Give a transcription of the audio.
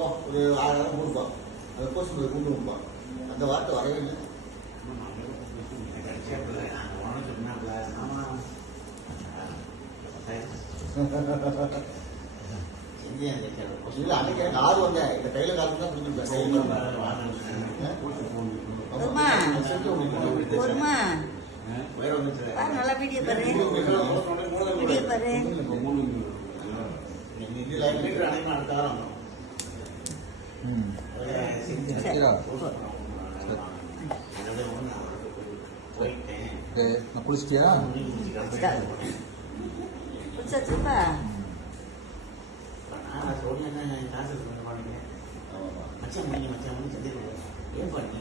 பார்ப்போம், ஒரு 6000 கொடுப்போம். அதை போஸ்ட் போய் கொண்டு கொடுப்போம். அந்த வார்த்தை வரவே இல்லை. இல்லை, அன்னைக்கு எனக்கு ஆறு வந்தேன். இந்த கையில காலம் தான் கொடுத்துருப்பேன். நல்லா வீடியோ பாரு, வீடியோ பாரு. குளிச்சிட்டியா? குளிச்சாச்சுப்பா. மச்சான் மச்சான் சந்தேகம் ஏன் பண்ணி